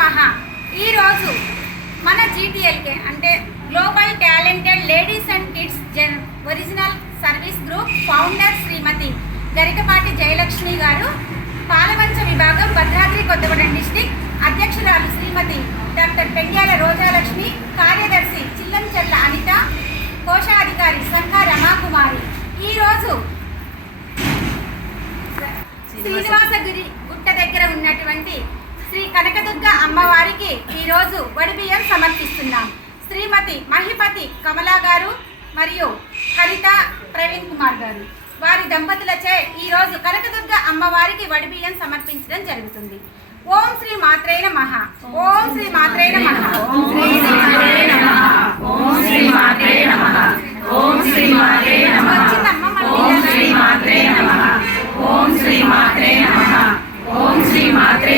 నమ. ఈరోజు మన జీటీఎల్కే అంటే global talented ladies and kids gen original service group founder Shrimati Garikapati Jayalakshmi garu Palvancha విభాగం Bhadradri Kothagudem district అధ్యక్షురాలు శ్రీమతి డాక్టర్ పెండ్యాల రోజాలక్ష్మి కార్యదర్శి చిల్లంచెర్ల అనిత కోశాధికారి సంఘ రమాకుమారి. ఈరోజు శ్రీనివాసగిరి గుట్ట దగ్గర ఉన్నటువంటి అమ్మవారికి ఈరోజు వడిబియ్యం సమర్పిస్తున్నాం. శ్రీమతి మహిపతి కమలా గారు మరియు హరిత ప్రవీణ్ కుమార్ గారు. వారి దంపతులచే ఈరోజు కనకదుర్గ అమ్మవారికి వడిబియ్యం సమర్పించడం జరుగుతుంది. ఓం శ్రీ మాత్రైన మహ ఓం శ్రీ మాత్రైన నమః. ఓం శ్రీ మాత్రే ఓం శ్రీ మాత్రే నమః. ఓం శ్రీ ఓం శ్రీ మాత్రే నమః. ఓం శ్రీ మాత్రే నమః. ఓం శ్రీ మాత్రే